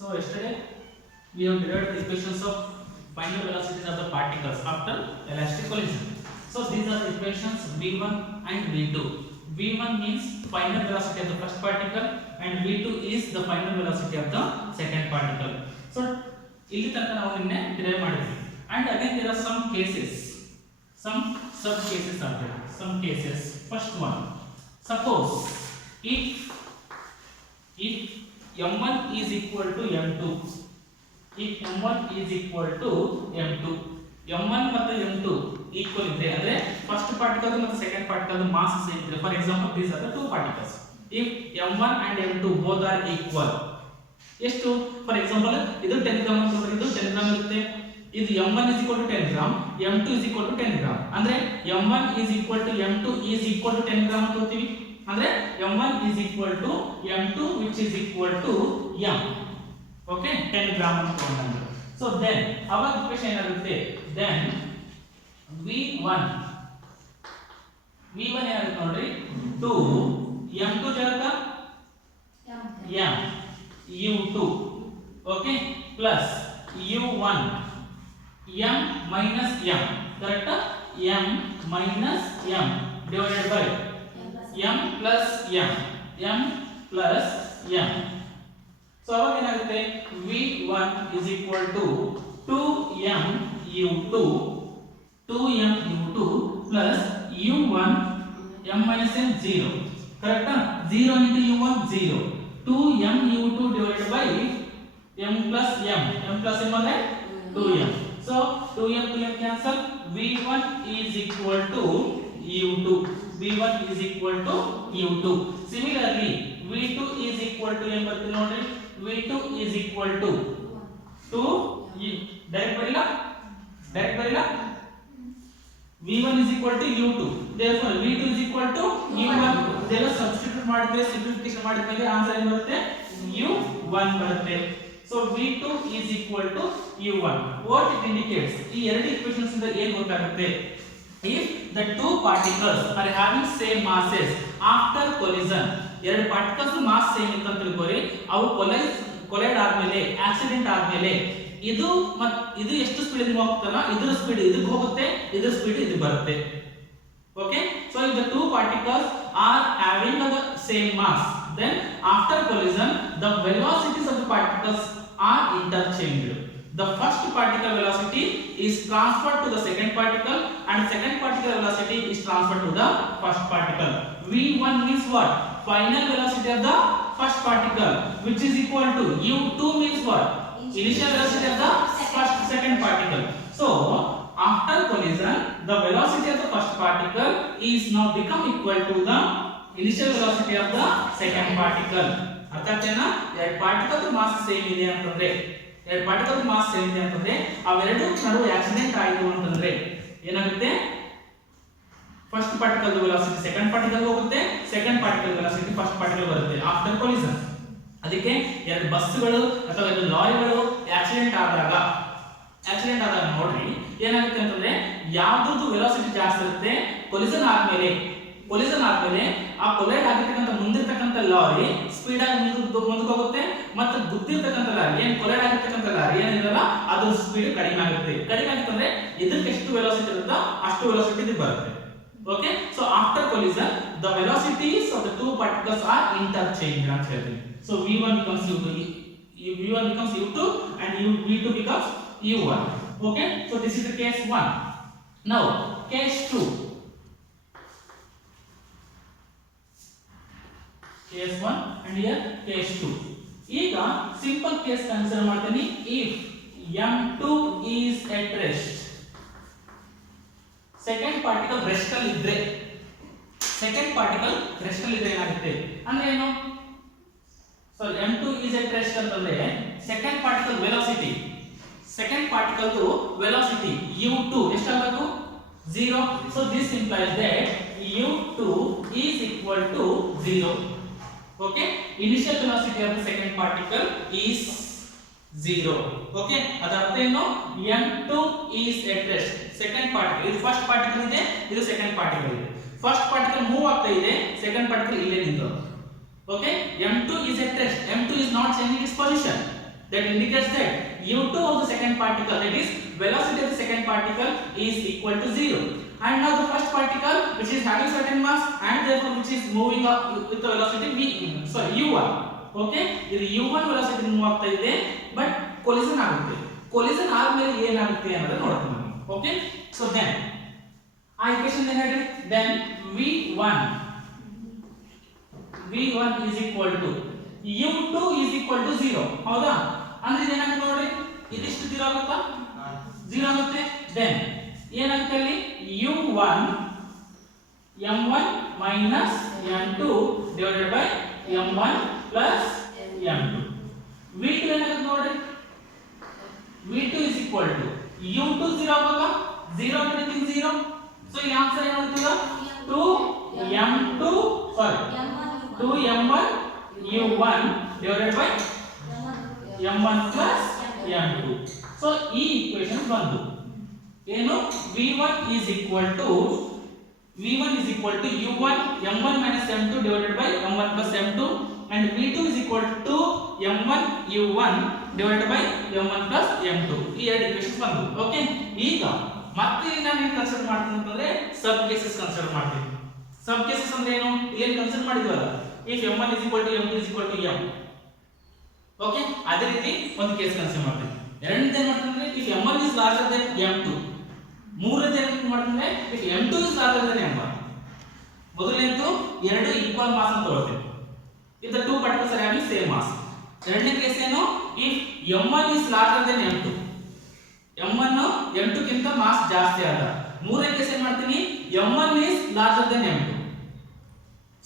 So yesterday we have derived the equations of final velocities of the particles after elastic collision. So these are the equations v1 and v2. v1 means final velocity of the first particle and v2 is the final velocity of the second particle. So ಇಲ್ಲಿ ತನಕ ನಾವು ನಿನ್ನೆ derive ಮಾಡಿದ್ವಿ and again there are some cases, some sub cases are there, some cases. First one, suppose if m1 is equal to m2, if m1 is equal to m2, m1 ಮತ್ತು m2 equal ಇದ್ರೆ ಅಂದ್ರೆ first particle ಮತ್ತು second particle mass same ಇದ್ರೆ, for example these are the two particles. If m1 and m2 both are equal, ಎಷ್ಟು for example ಇದು 10 gram ಅಂತ ಇದು 10 gram ಇರುತ್ತೆ, ಇದು m1 is equal to 10 gram, m2 is equal to 10 gram, ಅಂದ್ರೆ m1 is equal to m2 is equal to 10 gram ಅಂತ ಹೇಳ್ತೀವಿ. ಅಂದ್ರೆ m1 is equal to m2 which is equal to m, okay, 10 gram ಅಂತ ತಗೊಂಡ್ರೆ. So then our equation ಏನಾಗುತ್ತೆ, then v1 ಏನಾಗುತ್ತೆ ನೋಡ್ರಿ, 2 m2 ಜಾಗ m u2, okay, plus u1 m minus m, correct, m minus m divided by m plus m plus m. So ಅವಾಗ ಏನಾಗುತ್ತೆ, v1 is equal to 2m u2 plus u1 m minus m 0, correct, 0 into u1 0, 2m u2 divided by m plus m ಅಂದ್ರೆ 2m. So 2m cancel, v1 is equal to u2, v1 is equal to u2. Similarly v2 is equal to m ಬರ್ತೀನಿ ನೋಡ್ರಿ, v2 is equal to 2 direct ಬರಿಲ್ಲ v1 is equal to u2, therefore v2 is equal to u1. ಇದೆಲ್ಲ substitute ಮಾಡಿದ್ರೆ simplification ಮಾಡಿದ್ಮೇಲೆ answer ಏನು ಬರುತ್ತೆ, u1 ಬರುತ್ತೆ. So v2 is equal to u1. What it indicates, ಈ ಎರಡು ಈಕ್ವೇಷನ್ಸ್ ಇಂದ ಏನು ಗೊತ್ತಾಗುತ್ತೆ, if the two particles are having same masses after collision, ಎರಡು ಪಾರ್ಟಿಕಲ್ಸ್ ಮಾಸ್ ಸೇಮ್ ಅಂತ ತಿಳ್ಕೊರಿ, ಅವು ಕೊಲೈಡ್ ಆದ್ಮೇಲೆ ಆಕ್ಸಿಡೆಂಟ್ ಆದ್ಮೇಲೆ ಇದು ಇದು ಎಷ್ಟು ಸ್ಪೀಡ್ ಇಂದ ಹೋಗ್ತಲ್ಲ, ಇದರ ಸ್ಪೀಡ್ ಇದಕ್ಕೆ ಹೋಗುತ್ತೆ, ಇದರ ಸ್ಪೀಡ್ ಇದಕ್ಕೆ ಬರುತ್ತೆ. Okay, so if the two particles are having the same mass, then after collision the velocities of the particles are interchanged. The first particle velocity is transferred to the second particle and second particle velocity is transferred to the first particle. v1 means what, final velocity of the first particle, which is equal to u2 means what, initial velocity of the second particle. So after collision the velocity of the first particle is now become equal to the initial velocity of the second particle. ಅರ್ಥಾಯ್ತೇನಾ, ಎರಡು particle mass same ಇದೆ ಅಂತಂದ್ರೆ, ಎರಡು particle mass same ಇದೆ ಅಂತಂದ್ರೆ ಅವೆರಡು ನಡುವೆ accident ಆಯಿತು ಅಂತಂದ್ರೆ ಏನಾಗುತ್ತೆ, first particle velocity second particle ಹೋಗುತ್ತೆ, second particle velocity first particle ಬರುತ್ತೆ ಆಫ್ಟರ್ ಕೊಲಿಷನ್. ಅದಕ್ಕೆ ಎರಡು ಬಸ್ಗಳು ಅಥವಾ ಎರಡು ಲಾರಿಗಳು ಆಕ್ಸಿಡೆಂಟ್ ಆದಾಗ ನೋಡ್ರಿ ಏನಾಗುತ್ತೆ ಅಂತಂದ್ರೆ ಯಾವ್ದು ವೆಲಾಸಿಟಿ ಜಾಸ್ತಿ ಇರುತ್ತೆ, ಕೊಲಿಷನ್ ಆದ್ಮೇಲೆ ಆ ಕೊಲೈಡ್ ಆಗಿರ್ತಕ್ಕಂಥ ಮುಂದಿರ್ತಕ್ಕಂಥ ಲಾರಿ ಸ್ಪೀಡ್ ಆಗಿ ಮುಂದಕ್ಕೆ ಹೋಗುತ್ತೆ, ಮತ್ತು ಗುದ್ದಿರ್ತಕ್ಕಂಥ ಲಾರಿ ಏನ್ ಕೊಲೈಡ್ ಆಗಿರ್ತಕ್ಕಂಥ ಲಾರಿ ಏನಿರಲ್ಲ ಅದು ಸ್ಪೀಡ್ ಕಡಿಮೆ ಆಗುತ್ತೆ ಅಂದ್ರೆ ಇದಕ್ಕೆ ಎಷ್ಟು ವೆಲಾಸಿಟಿ ಇರುತ್ತೋ ಅಷ್ಟು ವೆಲಾಸಿಟಿ ಇದು ಬರುತ್ತೆ. Okay, so after collision the velocities of the two particles R interchange ಅಂತ ಹೇಳ್ತೀವಿ. So v1 becomes u2 and v2 becomes u1. Okay, so this is the case 1. Now case 2, case 1 and here case 2. ಈಗ simple case consider ಮಾಡ್ತೀನಿ. if m2 is at rest, second particle rest ಅಲ್ಲಿ ಇದ್ರೆ ಏನಾಗುತ್ತೆ ಅಂದ್ರೆ ಏನು, so m2 is at rest ಅಂತಂದ್ರೆ second particle velocity u2 ಎಷ್ಟಾಗಬೇಕು, 0. so this implies that u2 is equal to 0. okay, initial velocity of the second particle is 0. okay, ಅದರ ಅರ್ಥ ಏನು, m2 is at rest, second particle ಇದು first particle ಇದೆ, ಇದು second particle ಇದೆ, first particle move ಆಗ್ತಾ ಇದೆ, second particle ಇಲ್ಲೇ ನಿಂತಿದೆ. okay, m2 is at rest, m2 is not changing its position, that indicates that u2 of the second particle, that is velocity of the second particle, is equal to 0. And now the first particle which is having certain mass and therefore which is moving up with the velocity u1. Okay, ಇದು u1 velocity move ಆಗ್ತಾ ಇದೆ but collision ಆಗುತ್ತೆ. Collision ಆದ್ಮೇಲೆ ಏನಾಗುತ್ತೆ ಅನ್ನೋದನ್ನ ನೋಡ್ತೀವಿ ನಾವು. Okay, so then ಆ ಈಕ್ವೇಷನ್ ಏನು ಹೇಳಿ, then v1 is equal to u2 is equal to 0. ಹೌದಾ? ಅಂದ್ರೆ ಇದೇನಾಗುತ್ತೆ ನೋಡಿ, ಇದಿಷ್ಟು 0 ಆಗುತ್ತಾ? 0 ಆಗುತ್ತೆ. ದೆನ್ ಏನಾಗುತ್ತೆ ಅಲ್ಲಿ, u1 m1 minus m2 divided by m1 plus m2. v2 ಏನಾಗುತ್ತೆ ನೋಡಿ, v2 is equal to u2 0 ಆಗುತ್ತಾ? 0 everything 0. ಸೊ ಈ ಆನ್ಸರ್ ಏನಾಗುತ್ತೆ ಈಗ 2m1 u1 divided by m1 plus m2. So ಈ ಈಕ್ವೇಷನ್ ಬಂದು ಏನು, v1 is equal to u1 m1 minus m2 divided by m1 plus m2 and v2 is equal to m1 u1 divided by m1 plus m2. ಈ ಎರಡು equations ಬಂದು. Okay, ಈಗ ಮತ್ತೆ ನಾನು ಏನು ಕನ್ಸಿಡರ್ ಮಾಡ್ತೀನಿ ಅಂತಂದ್ರೆ ಸಬ್ ಕೇಸಸ್ ಕನ್ಸಿಡರ್ ಮಾಡ್ತೀನಿ. ಸಬ್ ಕೇಸಸ್ ಅಂದ್ರೆ ಏನು, ಏನು consider ಮಾಡಿದ್ವಲ್ಲ, if m1 is equal to m2 is equal to m. Okay, ಅದೇ ರೀತಿ ಒಂದು ಕೇಸ್ ಕನ್ಸಿಡರ್ ಮಾಡ್ತೀನಿ. ಎರಡನೇದು ಏನು ಮಾಡ್ತೀನಿ, if m1 is larger than m2. ಮೂರನೇದು ಏನು ಮಾಡ್ತೀನಿ, if m2 is larger than m1. ಮೊದಲನೇದು ಎರಡು ಈಕ್ವಲ್ ಮಾಸ್ ಅಂತ ತಗೊಳ್ತೀನಿ, if the two particles are having same mass. ಎರಡನೇ ಕೇಸ್ ಏನು, if m1 is larger than m2. m1 m2 ಗಿಂತ ಮಾಸ್ ಜಾಸ್ತಿ ಆದ. ಮೂರನೇ ಕೇಸ್ ಏನು ಮಾಡ್ತೀನಿ, m1 is larger than m2.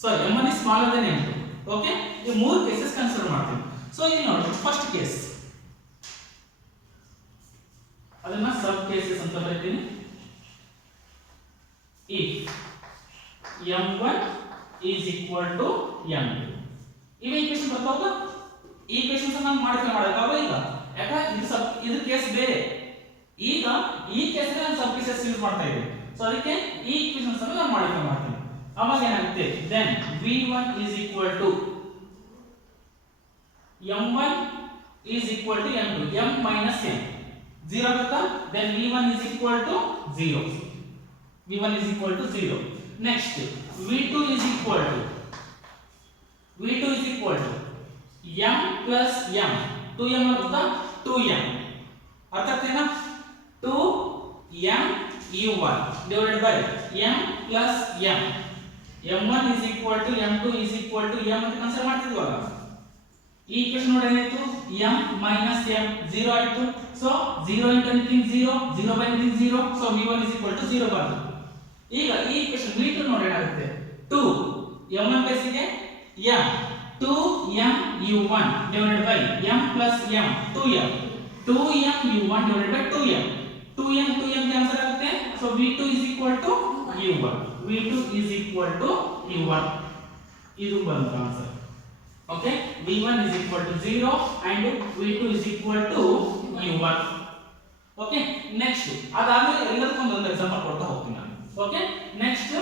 Sorry, m1 is smaller than m2. Okay, ಈ ಮೂರು ಕೇಸಸ್ ಕನ್ಸಿಡರ್ ಮಾಡ್ತೀನಿ. ಸೊ ಇಲ್ಲಿ ನೋಡಿ, ಫಸ್ಟ್ ಕೇಸ್ ಅದನ್ನ ಸಬ್ ಕೇಸಸ್ ಅಂತ ಬರೀತೀನಿ. if m1 is equal to m2. ಇವೆ ಈಕ್ವೇಷನ್ ಬರ್ತಾವಲ್ಲ, ಈ ಈಕ್ವೇಷನ್ಸ್ ನಾನು ಮಾಡಿಫೈ ಮಾಡಬೇಕಾಗ ಈಗ ಯಾಕೆ ಇದು ಕೇಸ್ ಬೇರೆ. ಈಗ ಈ ಕೇಸ್ ನಾನು ಸಬ್ ಕೇಸಸ್ ಯೂಸ್ ಮಾಡ್ತಾ ಇದ್ದೀನಿ. ಸೊ ಅದಕ್ಕೆ ಈ ಈಕ್ವೇಷನ್ಸ್ ಅನ್ನು ನಾನು ಮಾಡಿಫೈ ಮಾಡ್ತೀನಿ. ಅವಾಗ ಏನಾಗುತ್ತೆ, then v1 is equal to m1 is equal to m2, m minus m 0 ಆಗುತ್ತಾ, then v1 is equal to 0. v1 is equal to 0. next v2 is equal to m plus m, 2m ಆಗುತ್ತಾ, 2m ಅರ್ಥ ಆಗ್ತೇನಾ, 2m u1 divided by m plus m. m1 is equal to m2 is equal to m ಅಂತ consider ಮಾಡ್ತಿದ್ವಲ್ಲ, ಈ equation ನೋಡಿ ಏನಾಯ್ತು, m minus m 0 ಆಯ್ತು. So 0 into anything 0, 0 by anything 0. So v1 is equal to 0 ಬಂತು. ಈಗ ಈ equation v2 ನೋಡಿ ಏನಾಗುತ್ತೆ, 2 m1 ಬೇಸಿಗೆ m 2m u1 divided by m plus m 2m 2m u1 divided by 2m 2m cancel ಆಗುತ್ತೆ. So v2 is equal to u1. v2 is equal to u1. ಇದು ಬಂತು answer. Okay, v1 is equal to 0 and v2 is equal to u1. Okay, next ಅದಾದ್ಮೇಲೆ ಎಲ್ಲದಕ್ಕೂ ಒಂದು example ಕೊಡ್ತಾ ಹೋಗ್ತೀನಿ ನಾನು. Okay, next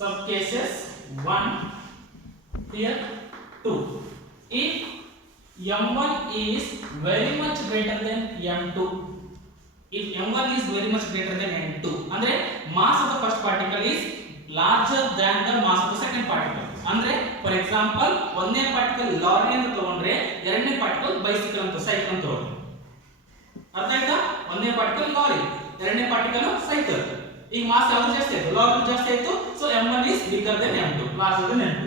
sub cases 1 here 2. if m1 is very much greater than m2, if m1 is very much greater than m2 ಅಂದ್ರೆ mass of the first particle is larger than the mass of the second particle. ಅಂದ್ರೆ for example ಒಂದನೇ particle lorry ಅಂತ ತಗೊಂಡ್ರೆ ಎರಡನೇ particle bicycle ಅಂತ cycle ಅಂತ ತಗೊಳ್ಳಿ. ಅರ್ಥ ಆಯ್ತಾ, ಒಂದನೇ ಪಾರ್ಟಿಕಲ್ ಲಾರಿ, ಎರಡನೇ ಪಾರ್ಟಿಕಲ್ ಸೈಕಲ್. ಈಗ ಮಾಸ್ ಯಾವುದು ಜಾಸ್ತಿ ಆಯ್ತು, ಲಾರಿ ಜಾಸ್ತಿ ಆಯ್ತು. So m1 is bigger than m2, larger than m2.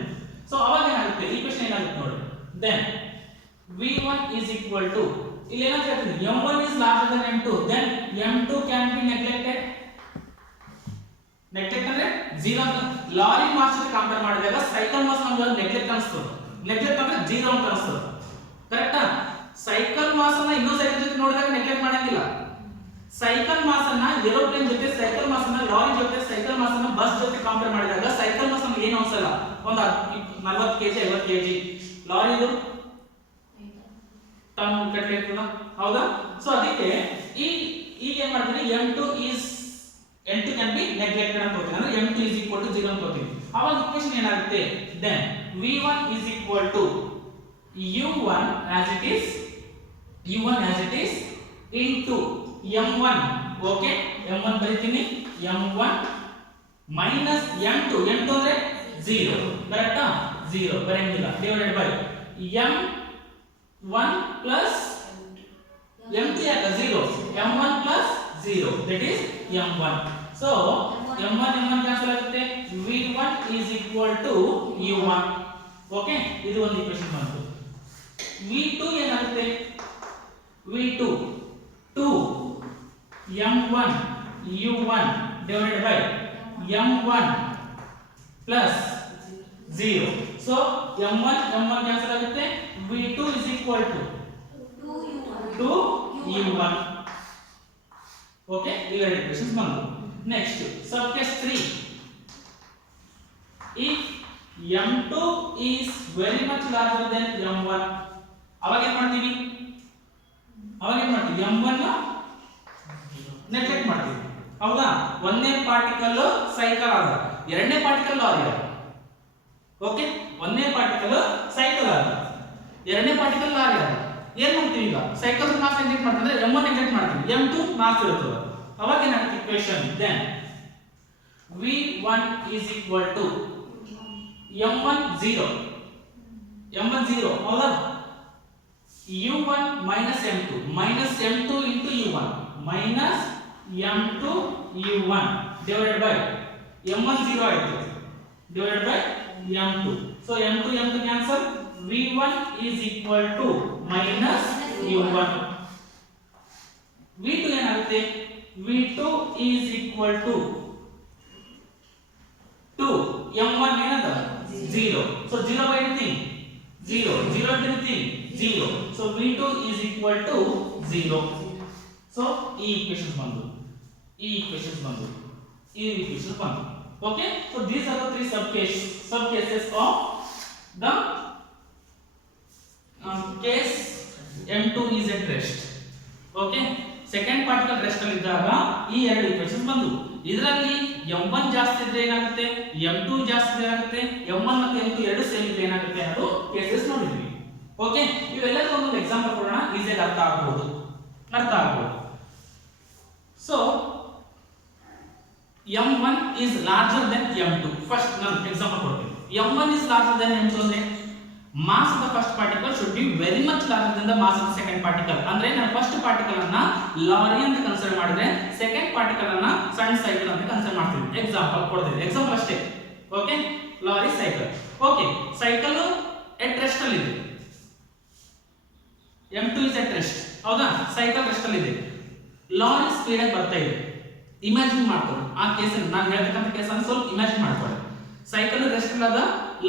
So ಅವಾಗ ಏನಾಗುತ್ತೆ, ಈಕ್ವೇಷನ್ ಏನಾಗುತ್ತೆ ನೋಡಿ, then v1 is equal to, ಇಲ್ಲಿ ಏನಾಗುತ್ತೆ ಹೇಳ್ತೀನಿ, m1 is larger than m2, then m2 can be neglected. Neglect ಅಂದ್ರೆ 0. ಲಾರಿ ಮಾಸ್ ಜೊತೆ ಕಂಪೇರ್ ಮಾಡಿದಾಗ ಸೈಕಲ್ ಮಾಸ್ ನಮಗೆ ನೆಗ್ಲೆಕ್ಟ್ ಅನಿಸ್ತದೆ. ನೆಗ್ಲೆಕ್ಟ್ ಅಂದ್ರೆ 0 ಅಂತ ಅನಿಸ್ತದೆ, ಕರೆಕ್ಟಾ? ಸೈಕಲ್ ಮಾಸ್ ಅನ್ನ ಇನ್ನೊಂದು ಸೈಕಲ್ ಜೊತೆ ನೋಡಿದಾಗ ನೆಗ್ಲೆಕ್ಟ್ ಮಾಡಂಗಿಲ್ಲ. ಸೈಕಲ್ ಮಾಸ್ ಅನ್ನ ಏರೋಪ್ಲೇನ್ ಜೊತೆ, ಸೈಕಲ್ ಮಾಸ್ ಅನ್ನ ಲಾರಿ ಜೊತೆ, ಸೈಕಲ್ ಮಾಸ್ ಅನ್ನ ಬಸ್ ಜೊತೆ ಕಂಪೇರ್ ಮಾಡಿದಾಗ ಸೈಕಲ್ ಮಾಸ್ ನಮಗೆ ಏನು ಅನ್ಸಲ್ಲ, ಒಂದು 40 kg 50 kg. ಲಾರಿದು ಟನ್ ಗಟ್ಟಲೆ ಇರ್ತದ, ಹೌದಾ? ಸೊ ಅದಕ್ಕೆ ಈಗ ಏನ್ ಮಾಡ್ತೀನಿ, n2 can be neglected ಅಂತ ಹೋಗ್ತೀನಿ, ಅಂದ್ರೆ m2 is equal to 0 ಅಂತ ಹೋಗ್ತೀನಿ. ಅವಾಗ ಈಕ್ವೇಷನ್ ಏನಾಗುತ್ತೆ, then v1 is equal to u1 as it is u1 as it is into m1. Okay, m1 ಬರೀತೀನಿ, m1 minus m2 ಅಂದ್ರೆ 0, ಕರೆಕ್ಟಾ? 0 ಬರೆಯಂಗಿಲ್ಲ, divided by m1 plus m2 ಯಾಕ 0, m1 plus 0 that is m1. so m1 cancel ಆಗುತ್ತೆ, v1 is equal to u1. Okay, ಇದು ಒಂದು equation ಬಂತು. v2 ಏನಾಗುತ್ತೆ? v2 2 m1 u1 divided by m1 plus 0. so m1 cancel ಆಗುತ್ತೆ, v2 is equal to 2u1. Okay, ಇವೆರಡು equations ಬಂತು. Next sub case 3, if m2 is very much larger than m1, ಅವಾಗ ಏನು ಮಾಡ್ತೀವಿ? m1 ನ neglect ಮಾಡ್ತೀವಿ, ಹೌದಾ? ಒಂದನೇ ಪಾರ್ಟಿಕಲ್ ಸೈಕಲ್ ಆದ, ಎರಡನೇ ಪಾರ್ಟಿಕಲ್ ಲಾರಿ ಆದ. ಓಕೆ, ಒಂದನೇ ಪಾರ್ಟಿಕಲ್ ಸೈಕಲ್ ಆದ, ಎರಡನೇ ಪಾರ್ಟಿಕಲ್ ಲಾರಿ ಆದ. ಏನ್ ಮಾಡ್ತೀವಿ ಈಗ? ಸೈಕಲ್ ಮಾಸ್ ನೆಗ್ಲೆಕ್ಟ್ ಮಾಡ್ತೀವಿ, m1 ನೆಗ್ಲೆಕ್ಟ್ ಮಾಡ್ತೀವಿ, m2 ಮಾಸ್ ಇರುತ್ತದೆ. ಅವಾಗ ಏನಾಗುತ್ತೆ equation? then v1 is equal to m1 0, ಹೌದಾ? u1 minus m2 into u1 minus m2 u1 divided by m1 0 ಆಯ್ತು, divided by m2. so m2 cancel, v1 is equal to minus u1. v2 ಏನಾಗುತ್ತೆ? v2 is equal to 2 m1 ಏನದ 0, so 0 by anything 0 into anything 0, so v2 is equal to 0. so ಈ equations ಬಂತು. okay, so these are the three subcases of the case m2 is at rest. okay, second particle rest ಅಲ್ಲಿ ಇದ್ದಾಗ ಈ ಎರಡು equations ಬಂದು. ಇದರಲ್ಲಿ m1 ಜಾಸ್ತಿ ಇದ್ರೆ ಏನಾಗುತ್ತೆ, m2 ಜಾಸ್ತಿ ಇದ್ರೆ ಏನಾಗುತ್ತೆ, m1 ಮತ್ತು m2 ಎರಡು ಸೇಮ್ ಇದ್ರೆ ಏನಾಗುತ್ತೆ ಅನ್ನೋದು ಕೇಸಸ್ ನೋಡಿದ್ವಿ. ಓಕೆ, ಇವೆಲ್ಲದಕ್ಕೂ ಒಂದು ಎಕ್ಸಾಂಪಲ್ ಕೊಡೋಣ, ಈಸಿಯಾಗಿ ಅರ್ಥ ಆಗಬಹುದು. So m1 is larger than m2. First ನಾನು ಎಕ್ಸಾಂಪಲ್ ಕೊಡ್ತೀನಿ. m1 is larger than m2 ಅಂದ್ರೆ mass of the first particle should be very much larger than the mass of the second particle. ಅಂದ್ರೆ ನಾನು first particle ಅನ್ನ lorry ಅಂತ consider ಮಾಡಿದ್ರೆ second particle ಅನ್ನ ಸಣ್ಣ ಸೈಕಲ್ ಅಂತ ಕನ್ಸಿಡರ್ ಮಾಡ್ತೀನಿ. ಎಕ್ಸಾಂಪಲ್ ಕೊಡ್ತೀನಿ, ಎಕ್ಸಾಂಪಲ್ ಅಷ್ಟೇ. Okay, lorry cycle. Okay, cycle at rest ಅಲ್ಲಿ ಇದೆ, m2 is at rest, ಹೌದಾ? ಸೈಕಲ್ ರೆಸ್ಟ್ ಅಲ್ಲಿ ಇದೆ, ಲಾರಿ ಸ್ಪೀಡ್ ಆಗಿ ಬರ್ತಾ ಇದೆ. ಇಮ್ಯಾಜಿನ್ ಮಾಡ್ಕೊಳ್ಳಿ ಆ ಕೇಸ್, ನಾನು ಹೇಳ್ತಕ್ಕಂಥ ಕೇಸ್ ಅನ್ನು ಸ್ವಲ್ಪ ಇಮ್ಯಾಜಿನ್ ಮಾಡ್ಕೊಳ್ಳಿ. ಸೈಕಲ್ ರೆಸ್ಟ್ ಅಲ್ಲದ,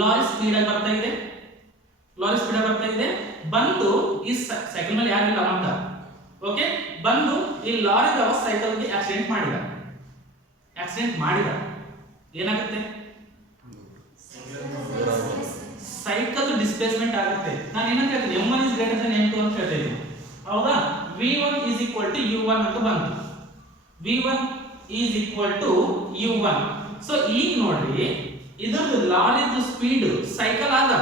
ಲಾರಿ ಸ್ಪೀಡ್ ಆಗಿ ಬರ್ತಾ ಇದೆ, ಬಂದು ಈ ಸೈಕಲ್ ಮೇಲೆ ಯಾರಿಲ್ಲ ಅಂತ. ಓಕೆ, ಬಂದು ಈ ಲಾರಿದವ ಸೈಕಲ್ಗೆ ಆಕ್ಸಿಡೆಂಟ್ ಮಾಡಿದ, ಏನಾಗುತ್ತೆ? ಸೈಕಲ್ ಡಿಸ್ಪ್ಲೇಸ್ಮೆಂಟ್ ಆಗುತ್ತೆ. ನಾನು ಏನಂತ ಹೇಳ್ತೀನಿ, m1 is greater than m2 ಅಂತ ಹೇಳ್ತೀನಿ, ಹೌದಾ? v1 is equal to u1 ಅಂತ ಬಂತು. v1 is equal to u1. So ಈಗ ನೋಡ್ರಿ, ಇದರದ್ದು ಲಾರಿದು ಸ್ಪೀಡ್ ಸೈಕಲ್ ಆದ,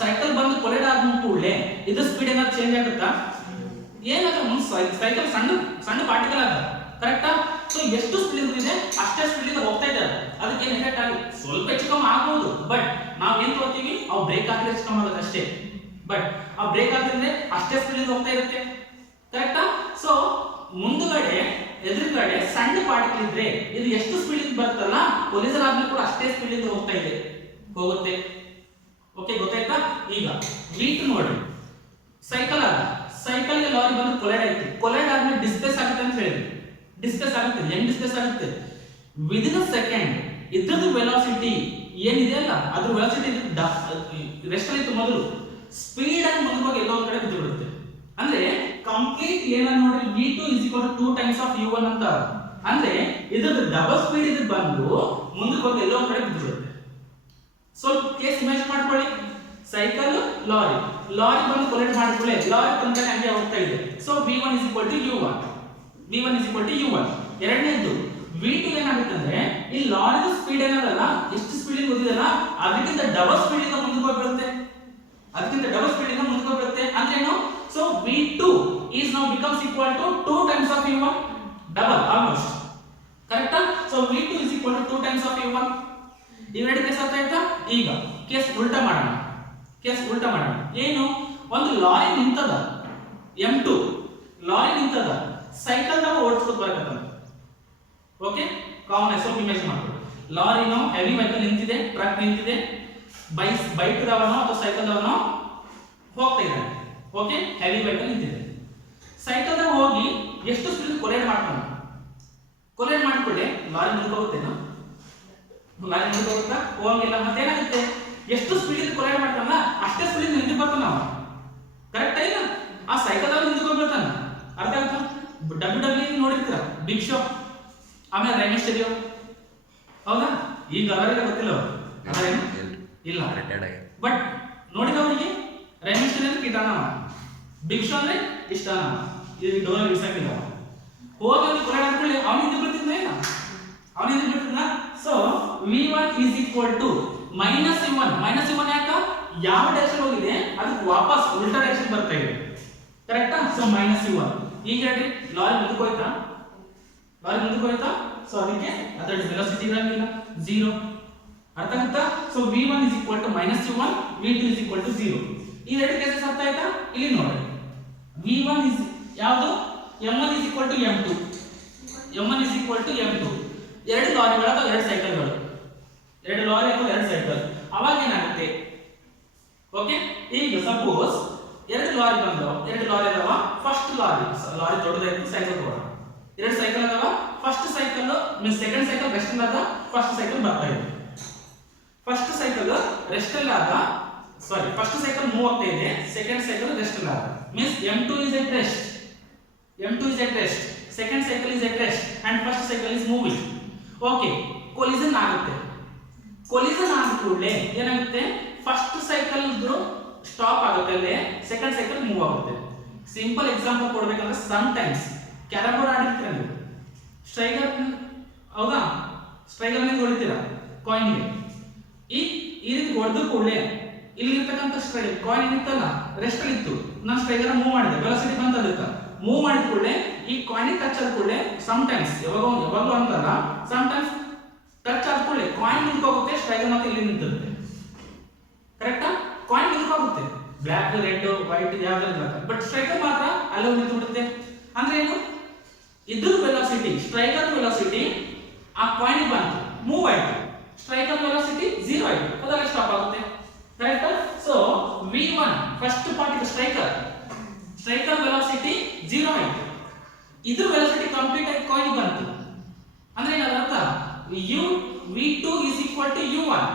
ಸೈಕಲ್ ಬಂದು ಕೊಲೆಡ್ ಆದ ಕೂಡಲೇ ಇದು ಸ್ಪೀಡ್ ಏನಾದ್ರು ಚೇಂಜ್ ಆಗುತ್ತಾ? ಏನಾದ್ರು ಸೈಕಲ್ ಸಣ್ಣ ಪಾರ್ಟಿಕಲ್ ಆದ, ಕರೆಕ್ಟಾ? ಸೊ ಎಷ್ಟು ಸ್ಪೀಡ್ ಇದೆ ಅಷ್ಟೇ ಸ್ಪೀಡ್ ಇಂದ ಹೋಗ್ತಾ ಇದೆ, ಅದಕ್ಕೆ ಏನು ಎಫೆಕ್ಟ್ ಆಗಿ ಸ್ವಲ್ಪ ಹೆಚ್ಚು ಕಮ್ಮಿ ಆಗಬಹುದು. ಬಟ್ ನಾವು ಏನ್ ತಗೋತೀವಿ, ಅವು ಬ್ರೇಕ್ ಹಾಕಿದ್ರೆ ಹೆಚ್ಚು ಕಮ್ಮಿ ಆಗುತ್ತೆ ಅಷ್ಟೇ. ಬಟ್ ಆ ಬ್ರೇಕ್ ಹಾಕಿದ್ರೆ ಅಷ್ಟೇ ಸ್ಪೀಡ್ ಇಂದ ಹೋಗ್ತಾ ಇರುತ್ತೆ, ಕರೆಕ್ಟಾ? ಸೊ ಮುಂದುಗಡೆ ಎದುರುಗಡೆ ಸಣ್ಣ ಪಾರ್ಟಿಕಲ್ ಇದ್ರೆ ಇದು ಎಷ್ಟು ಸ್ಪೀಡ್ ಇಂದ ಬರುತ್ತಲ್ಲ, ಕೊಲಿಜನ್ ಆದ್ಮೇಲೆ ಕೂಡ ಅಷ್ಟೇ ಸ್ಪೀಡ್ ಇಂದ ಹೋಗುತ್ತೆ. ಓಕೆ, ಗೊತ್ತಾಯ್ತಾ? ಈಗ v2 ನೋಡಿ, ಸೈಕಲ್ ಗೆ ಲಾರಿ ಬಂದು ಕೊಲೈಡ್ ಆದ್ಮೇಲೆ ಡಿಸ್ಪ್ಲೇಸ್ ಆಗುತ್ತೆ ಅಂತ ಹೇಳಿದ್ವಿ. ಹೆಂಗ್ ಡಿಸ್ಪ್ಲೇಸ್ ಆಗುತ್ತೆ? ವಿದಿನ್ ಅ ಸೆಕೆಂಡ್ ಇದ್ರದ್ದು ವೆಲಾಸಿಟಿ ಏನಿದೆಯಲ್ಲ, ಅದ್ರ ವೆಲಾಸಿಟಿ ರೆಸ್ಟ್ ಅಲ್ಲಿ ಮೊದಲು ಸ್ಪೀಡ್ ಆಗಿ ಮುಂದಕ್ಕೆ ಎಲ್ಲೋ ಒಂದ್ ಕಡೆ ಬಿದ್ದು ಬಿಡುತ್ತೆ. ಅಂದ್ರೆ ಕಂಪ್ಲೀಟ್ ಏನನ್ನ ನೋಡಿ, v2 is equal to 2 times of u1 ಅಂತ. ಅಂದ್ರೆ ಇದ್ರದ್ದು ಡಬಲ್ ಸ್ಪೀಡ್ ಇದು ಬಂದು ಮುಂದಕ್ಕೆ ಹೋಗಿ ಎಲ್ಲೋ ಒಂದ್ ಕಡೆ ಬಿದ್ದು ಬಿಡುತ್ತೆ. ಸ್ವಲ್ಪ ಕೇಸ್ ಇಮ್ಯಾಜಿನ್ ಮಾಡ್ಕೊಳ್ಳಿ, ಸೈಕಲ್ ಲಾರಿ ಬಂದು ಕೊಲೆಕ್ಟ್ ಮಾಡ್ಕೊಳ್ಳಿ, ಲಾರಿ ಬಂದ ಹಂಗೆ ಹೋಗ್ತಾ ಇದೆ. So v1 is equal to u1. ಎರಡನೇದು v2 ಏನಾಗುತ್ತೆ ಅಂದ್ರೆ ಈ ಲಾರಿದು ಸ್ಪೀಡ್ ಏನಲ್ಲ, ಎಷ್ಟು ಸ್ಪೀಡ್ ಇಂದ ಹೋಗಿದಲ್ಲ ಅದಕ್ಕಿಂತ ಡಬಲ್ ಸ್ಪೀಡ್ ಇಂದ ಮುಂದಕ್ಕೆ ಹೋಗ್ಬಿಡುತ್ತೆ. ಅಂದ್ರೇನು, v2 is now becomes equal to 2 times of u1, double almost. Correct? So v2 is equal to 2 times of u1. ಇವೆರಡು ಕೇಸ್ ಅರ್ಥ ಆಯ್ತಾ? ಈಗ ಕೇಸ್ ಉಲ್ಟಾ ಮಾಡೋಣ. ಏನು, ಒಂದು ಲಾರಿ ನಿಂತದ, m2 ಲಾರಿ ನಿಂತದ, ಸೈಕಲ್ ದಾಗ ಓಡಿಸ್ಕೊತ ಬರಕತ್ತ. ಓಕೆ, ಕಾಮನ್ ಸ್ವಲ್ಪ ಇಮೇಜಿನ್ ಮಾಡ್ಕೊಳ್ಳಿ. ಲಾರಿನೋ ಹೆವಿ ವೆಹಿಕಲ್ ನಿಂತಿದೆ, ಟ್ರಕ್ ನಿಂತಿದೆ, ಬೈಕ್ ದವನೋ ಅಥವಾ ಸೈಕಲ್ ದವನೋ ಹೋಗ್ತಾ ಇದ್ದಾನೆ. ಓಕೆ, ಹೆವಿ ವೆಹಿಕಲ್ ನಿಂತಿದೆ. ಸೈಕಲ್ ದಾಗ ಹೋಗಿ ಎಷ್ಟು ಸ್ಪೀಡ್ ಕೊಲೈಡ್ ಮಾಡ್ಕೊಳ್ಳಿ, ಲಾರಿ ನಿಂತ್ಕೋಗುತ್ತೇನೋ? ಲಾರಿ ನಿಂತ್ಕೋಗುತ್ತಾ? ಹೋಗಿಲ್ಲ. ಮತ್ತೇನಾಗುತ್ತೆ, ಎಷ್ಟು ಸ್ಪೀಡ್ ಕೊಲೈಡ್ ಮಾಡ್ತಾನಲ್ಲ ಅಷ್ಟೇ ಸ್ಪೀಡ್ ನಿಂತು ಬರ್ತಾನ ನಾವು. ಕರೆಕ್ಟ್ ಇಲ್ಲ? ಆ ಸೈಕಲ್ ದಾಗ ನಿಂತ್ಕೊಂಡ್ಬಿಡ್ತಾನ. ಅರ್ಥ ಆಗುತ್ತಾ? WWE ನೋಡಿರ್ತೀರ, ಬಿಗ್ ಶೋ, ಆಮೇಲೆ ರೈ ಮಿಸ್ಟೀರಿಯೋ, ಹೌದಾ? ಈಗ ಅವರಿಗೆ ಗೊತ್ತಿಲ್ಲ, ಅವರೇನು ಇಲ್ಲ, ಬಟ್ ನೋಡಿದವರಿಗೆ ರೈ ಮಿಸ್ಟೀರಿಯೋ ಅಂದ್ರೆ ಕಿಟಾನ, ಬಿಗ್ ಶೋ ಅಂದ್ರೆ ಇಷ್ಟಾನ, ಇದು ಡೋರ್ ಇಳಿಸಕ್ಕಿಲ್ಲ. ಹೋಗಿ ಕೊಲೈಡ್ ಮಾಡ್ಕೊಳ್ಳಿ, ಅವನಿಂದ ಬಿಡ್ತಿದ್ನ. So v1 is equal to -u1 ಯಾಕ? ಯಾವ ಡೈರೆಕ್ಷನ್ ಹೋಗಿದೆ ಅದಕ್ಕೆ ವಾಪಸ್ ಉಲ್ಟಾ ಡೈರೆಕ್ಷನ್ ಬರ್ತಾ ಇದೆ. ಕರೆಕ್ಟಾ? So -u1. ಈಗ ಹೇಳ್ರಿ, ಲಾರಿ ಮುಂದಕ್ಕೆ ಹೋಯ್ತಾ? ಸೊ ಅದಕ್ಕೆ ಅದರ ವೆಲಾಸಿಟಿ ಇರಂಗಿಲ್ಲ, 0. ಅರ್ಥ ಆಗುತ್ತಾ? So v1 is equal to -u1, v2 is equal to 0. ಈ ಎರಡು ಕೇಸಸ್ ಅರ್ಥ ಆಯ್ತಾ? ಇಲ್ಲಿ ನೋಡಿ, v1 is ಯಾವುದು? m1 is equal to m2. ಎರಡು ಲಾರಿಗಳು ಅಥವಾ ಎರಡು ಸೈಕಲ್ಗಳು, ಎರಡು ಲಾರಿ ಅಥವಾ ಎರಡು ಸೈಕಲ್, ಅವಾಗ ಏನಾಗುತ್ತೆ? ಓಕೆ, ಈಗ ಸಪೋಸ್ ಎರಡು ಲಾರಿ ಅದಾವ. ಫಸ್ಟ್ ಲಾರಿ ದೊಡ್ಡದಾಯ್ತು, ಸೈಕಲ್ ತಗೋಣ. ಎರಡು ಸೈಕಲ್ ಅದಾವ. First cycle means second cycle rest ಅಲ್ಲ, ಫಸ್ಟ್ ಸೈಕಲ್ ಬರ್ತಾ ಇದೆ. ಫಸ್ಟ್ ಸೈಕಲ್ ರೆಸ್ಟ್ ಅಲ್ಲ, ಫಸ್ಟ್ ಸೈಕಲ್ ಮೂವ್ ಆಗ್ತಾ ಇದೆ, ಸೆಕೆಂಡ್ ಸೈಕಲ್ ರೆಸ್ಟ್ ಅಲ್ಲ. Means m2 is at rest, second cycle is at rest and first cycle is moving. Okay, collision ಆಗುತ್ತೆ. collision ಆದ ಕೂಡಲೇ ಏನಾಗುತ್ತೆ? ಫಸ್ಟ್ ಸೈಕಲ್ ಸ್ಟಾಪ್ ಆಗುತ್ತೆ, ಅಲ್ಲೇ ಸೆಕೆಂಡ್ ಸೈಕಲ್ ಮೂವ್ ಆಗುತ್ತೆ. ಸಿಂಪಲ್ ಎಕ್ಸಾಂಪಲ್ ಕೊಡಬೇಕಂದ್ರೆ, ಸಮ್ ಟೈಮ್ಸ್ ಕ್ಯಾರಮ್ ಬೋರ್ಡ್ ಆಡಿರ್ತೀರ ನೀವು, ಸ್ಟ್ರೈಕರ್, ಹೌದಾ? ಸ್ಟ್ರೈಕರ್ ಮೇಲೆ ಹೊಡಿತೀರಾ ಕಾಯಿನ್ಗೆ. ಈ ರೀತಿ ಹೊಡೆದ ಕೂಡಲೇ ಇಲ್ಲಿರ್ತಕ್ಕಂಥ ಕಾಯಿನ್ ಏನಿತ್ತಲ್ಲ ರೆಸ್ಟ್ ಅಲ್ಲಿ ಇತ್ತು, ನಾನು ಸ್ಟ್ರೈಕರ್ ಮೂವ್ ಮಾಡಿದೆ, ವೆಲಾಸಿಟಿ ಬಂತ, ಅದಕ್ಕೆ ಮೂವ್ ಮಾಡಿದ ಕೂಡಲೇ ಈ ಕಾಯಿನ್ ಟಚ್ ಆದ ಕೂಡಲೇ ಸಮ್ ಟೈಮ್ಸ್ ಯಾವಾಗಲೂ ಅಂತಲ್ಲ, ಸಮ್ ಟೈಮ್ಸ್ ಟಚ್ ಆದ ಕೂಡಲೇ ಕಾಯಿನ್ ನಿಂತ್ಕೋಗುತ್ತೆ, ಸ್ಟ್ರೈಕರ್ ಮತ್ತೆ ಇಲ್ಲಿ ನಿಂತಿರುತ್ತೆ. ಕರೆಕ್ಟಾ? ಕಾಯಿನ್ ನಿಂತ್ಕೋಗುತ್ತೆ, ಬ್ಲ್ಯಾಕ್ ರೆಡ್ ವೈಟ್ ಯಾವ್ದಾದ್ರು, ಬಟ್ ಸ್ಟ್ರೈಕರ್ ಮಾತ್ರ ಅಲ್ಲೇ ನಿಂತ್ಬಿಡುತ್ತೆ. ಅಂದ್ರೆ ಏನು? ಇದ್ರ ವೆಲಾಸಿಟಿ, ಸ್ಟ್ರೈಕರ್ ವೆಲಾಸಿಟಿ ಆ ಕಾಯಿನ್ ಬಂತು, ಮೂವ್ ಆಯ್ತು, ಸ್ಟ್ರೈಕರ್ ವೆಲಾಸಿಟಿ 0 ಆಯ್ತು, ಅದಲ್ಲ ಸ್ಟಾಪ್ ಆಗುತ್ತೆ. ಕರೆಕ್ಟಾ? So v1 first part striker velocity 0 ಆಯ್ತು, ಇದ್ರ ವೆಲಾಸಿಟಿ ಕಂಪ್ಲೀಟ್ ಆಗಿ ಕಾಯಿನ್ ಬಂತು. ಅಂದ್ರೆ ಏನರ್ಥ? v2 is equal to u1.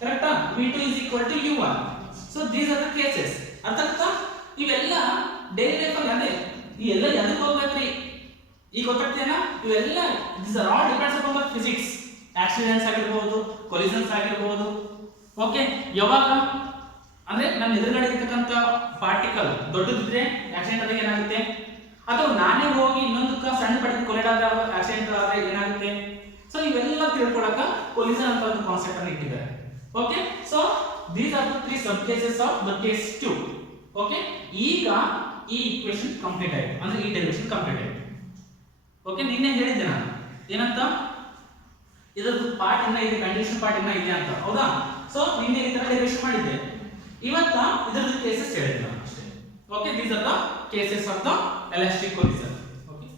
ಕರೆಕ್ಟಾ? v2 is equal to u1. So these are the cases. ಅರ್ಥ ಆಗುತ್ತಾ? ಇವೆಲ್ಲ ಡೈಲಿ ಲೈಫ್ ಅಲ್ಲಿ ಅದೇ, ಈ ಎಲ್ಲ ಎದಕ್ಕೆ ಹೋಗ್ಬೇಕ್ರಿ ಈಗ ಗೊತ್ತಾಗ್ತೇನ? ಇವೆಲ್ಲ these are all depends upon the physics. Accidents ಆಗಿರಬಹುದು, ಕೊಲಿಷನ್ಸ್ ಆಗಿರಬಹುದು. ಓಕೆ, ಯಾವಾಗ ಅಂದ್ರೆ ನಮ್ಮ ಎದುರುಗಡೆ ಇರತಕ್ಕಂತ ಪಾರ್ಟಿಕಲ್ ದೊಡ್ಡದಿದ್ರೆ ಆಕ್ಸಿಡೆಂಟ್ ಆದಾಗ ಏನಾಗುತ್ತೆ? ಅಥವಾ ನಾನೇ ಹೋಗಿ ಇನ್ನೊಂದಕ್ಕ ಸಣ್ಣ ಪಾರ್ಟಿಕಲ್ ಕೊಲೈಡ್ ಆದಾಗ ಆಕ್ಸಿಡೆಂಟ್ ಆದಾಗ ಏನಾಗುತ್ತೆ? ಸೊ ಇವೆಲ್ಲ ತಿಳ್ಕೊಳ್ಳಕ ಕೊಲಿಷನ್ ಅಂತ ಒಂದು ಕಾನ್ಸೆಪ್ಟ್ ಅನ್ನು ಇಟ್ಟಿದ್ದಾರೆ. Okay, so these are the 3 sub cases of the case 2. Okay, ಈಗ ಈ ಈಕ್ವೇಷನ್ ಕಂಪ್ಲೀಟ್ ಆಯ್ತು, ಅಂದ್ರೆ ಈ ಡೆರಿವೇಷನ್ ಕಂಪ್ಲೀಟ್ ಆಯ್ತು. ಓಕೆ, ನಿನ್ನೆ ಹೇಳಿದ್ದೆ ನಾನು ಏನಂತ, ಇದರದ್ದು ಪಾರ್ಟ್ ಇನ್ನ ಇದೆ, ಕಂಡೀಷನ್ ಪಾರ್ಟ್ ಇನ್ನ ಇದೆ ಅಂತ, ಹೌದಾ? ಸೊ ನಿನ್ನೆ ಈ ತರ ಡೆರಿವೇಷನ್ ಮಾಡಿದ್ದೆ, ಇವತ್ತ ಇದರದ್ದು ಕೇಸಸ್ ಹೇಳಿದ್ದೆ ನಾನು ಅಷ್ಟೇ. Okay, these are the cases of the elastic collision. Okay,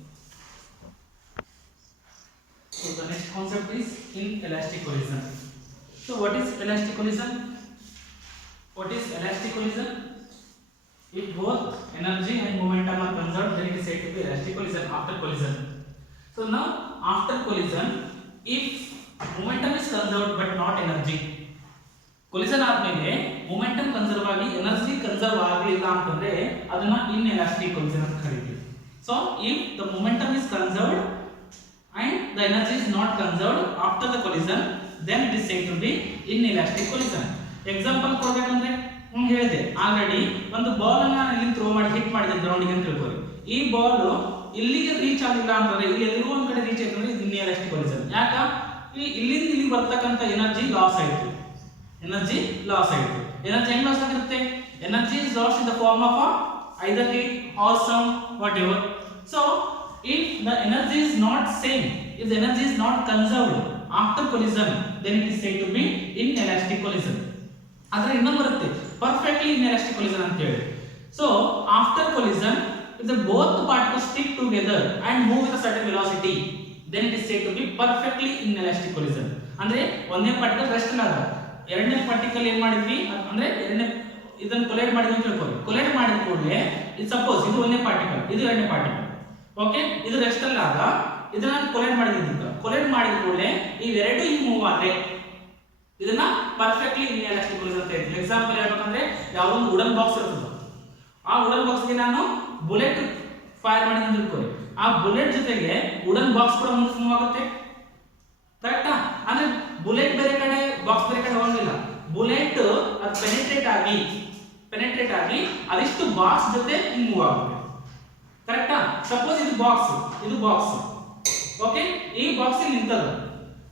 so the next concept is inelastic collision. So what is elastic collision? If both energy and momentum are conserved, then it is said to be elastic collision after collision. So now after collision, if momentum is conserved but not energy, collision ಆದ್ಮೇಲೆ momentum conserve ಆಗಿ energy conserve ಆಗಲಿಲ್ಲ ಅಂತಂದ್ರೆ ಅದನ್ನ inelastic collision ಅಂತ ಕರೀತೀವಿ. So if the momentum is conserved and the energy is not conserved after the collision, then it is said to be inelastic collision. Example ಕೊಡಬೇಕಂದ್ರೆ ಹೇಳಿದೆ already, ಒಂದು ball ಅನ್ನ ಇಲ್ಲಿ ಥ್ರೋ ಮಾಡಿ ಹಿಟ್ ಮಾಡಿದೆ ಗ್ರೌಂಡ್ ಅಂತ ತಿಳ್ಕೊಳ್ಳಿ. ಈ ಬಾಲ್ ಇಲ್ಲಿಗೆ ರೀಚ್ ಆಗಿಲ್ಲ ಅಂತಂದ್ರೆ, ಇಲ್ಲಿ ಎಲ್ಲಿಗೂ ಒಂದ್ ಕಡೆ ರೀಚ್ ಆಯ್ತು ಅಂದ್ರೆ ಇನ್ಎಲಾಸ್ಟಿಕ್ ಕೊಲಿಷನ್. ಯಾಕ? ಇಲ್ಲಿಂದ ಇಲ್ಲಿ ಬರ್ತಕ್ಕಂಥ ಎನರ್ಜಿ ಲಾಸ್ ಆಯ್ತು. ಎನರ್ಜಿ ಹೆಂಗ್ ಲಾಸ್ ಆಗಿರುತ್ತೆ? Energy is lost in the form of either heat or sound, whatever. So if the energy is not same, if the energy is not conserved after collision, then it is said to be inelastic collision. ಆದರೆ ಇನ್ನೊಂದು ಬರುತ್ತೆ perfectly inelastic collision ಅಂತ ಹೇಳಿ. So after collision, if the both particles stick together and move with a certain velocity, then it is said to be perfectly inelastic collision. ಅಂದ್ರೆ ಒಂದೇ particle rest ಅಲ್ಲ, ಎರಡನೇ particle ಏನು ಮಾಡಿದ್ವಿ ಅಂದ್ರೆ ಎರಡನೇ ಇದನ್ನು ಕೊಲೈಡ್ ಮಾಡಿದ್ವಿ ಅಂತ ಹೇಳ್ಕೊಳ್ಳಿ. ಕೊಲೈಡ್ ಮಾಡಿದ ಕೂಡಲೇ ಇದು ಸಪೋಸ್ ಇದು ಒಂದೇ ಪಾರ್ಟಿಕಲ್, ಇದು ಎರಡನೇ ಪಾರ್ಟಿಕಲ್, ಓಕೆ, ಇದು ರೆಸ್ಟ್ ಅಲ್ಲ, ಆಗ ಇದನ್ನ ಕೊಲೈಡ್ ಮಾಡಿದ್ದಿದ್ದ ಕೊಲೈಡ್ ಮಾಡಿದ ಕೂಡಲೇ ಇವೆರಡು ಹಿಂಗ್ ಮೂವ್ ಆದ್ರೆ ಇದನ್ನ ಪರ್ಫೆಕ್ಟ್ಲಿ ಇನ್ಎಲಾಸ್ಟಿಕ್ ಕೊಲಿಷನ್ ಅಂತ ಹೇಳ್ತೀವಿ. ಎಕ್ಸಾಂಪಲ್ ಹೇಳ್ಬೇಕಂದ್ರೆ ಯಾವುದೊಂದು ವುಡನ್ ಬಾಕ್ಸ್ ಇರ್ತದೆ, ಆ ವುಡನ್ ಬಾಕ್ಸ್ ಗೆ ನಾನು ಬುಲೆಟ್ ಫೈರ್ ಮಾಡಿದ ಅಂತ ತಿಳ್ಕೊಳ್ಳಿ, ಆ ಬುಲೆಟ್ ಜೊತೆಗೆ ವುಡನ್ ಬಾಕ್ಸ್ ಕೂಡ ಮುಂದೆ ಮೂವ್ ಆಗುತ್ತೆ, ಕರೆಕ್ಟಾ? ಅಂದ್ರೆ ಬುಲೆಟ್ ಬೇರೆ ಕಡೆ ಬಾಕ್ಸ್ ಬೇರೆ ಕಡೆ ಹೋಗಂಗಿಲ್ಲ, ಬುಲೆಟ್ ಅದು ಪೆನೆಟ್ರೇಟ್ ಆಗಿ ಅದಿಷ್ಟು ಬಾಕ್ಸ್ ಜೊತೆ ಮೂವ್ ಆಗುತ್ತೆ, ಕರೆಕ್ಟಾ? ಸಪೋಸ್ ಇದು ಬಾಕ್ಸ್, ಓಕೆ, ಈ ಬಾಕ್ಸ್ ಇಲ್ಲಿ ನಿಂತದ,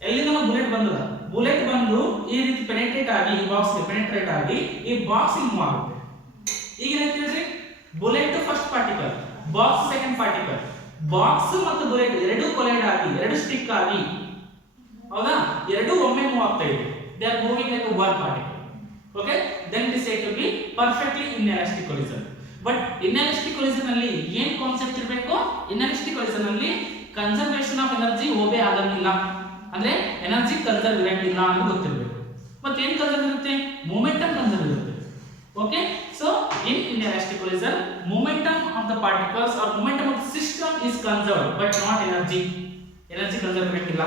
ಎಲ್ಲಿಂದ ಬುಲೆಟ್ ಬಂದದ, ಬುಲೆಟ್ ಬಂದು ಈ ರೀತಿ ಪೆನೆಟ್ರೇಟ್ ಆಗಿ ಈ ಬಾಕ್ಸ್ ಗೆ ಪೆನೆಟ್ರೇಟ್ ಆಗಿ ಈ ಬಾಕ್ಸ್ ಮೂವ್ ಆಗುತ್ತೆ. ಈಗ ಏನಂತೀರಿ, bullet first particle, box second particle, box ಮತ್ತು ಬುಲೆಟ್ ಎರಡು ಕೊಲೈಡ್ ಆಗಿ ಎರಡು ಸ್ಟಿಕ್ ಆಗಿ, ಹೌದಾ, ಎರಡು ಒಮ್ಮೆ ಮೂವ್ ಆಗ್ತಾ ಇದೆ, they are moving like one particle, okay, then it is said to be perfectly inelastic collision. But inelastic collision ಅಲ್ಲಿ ಏನ್ ಕಾನ್ಸೆಪ್ಟ್ ಇರಬೇಕು, ಇನ್ಎಲಾಸ್ಟಿಕ್ ಕೊಲಿಷನ್ ಅಲ್ಲಿ ಕನ್ಸರ್ವೇಷನ್ ಆಫ್ ಎನರ್ಜಿ ಓಬೇ ಆಗಂಗಿಲ್ಲ, ಅಂದ್ರೆ ಎನರ್ಜಿ ಕನ್ಸರ್ವ್ ಇರಂಗಿಲ್ಲ ಅನ್ನೋದು ಗೊತ್ತಿರಬೇಕು. ಮತ್ತೆ ಏನ್ ಕನ್ಸರ್ವ್ ಇರುತ್ತೆ, ಮೊಮೆಂಟಮ್ ಕನ್ಸರ್ವ್ ಇರುತ್ತೆ, okay. So in inelastic collision momentum of the particles or momentum of the system is conserved but not energy conserve ಇರಂಗಿಲ್ಲ,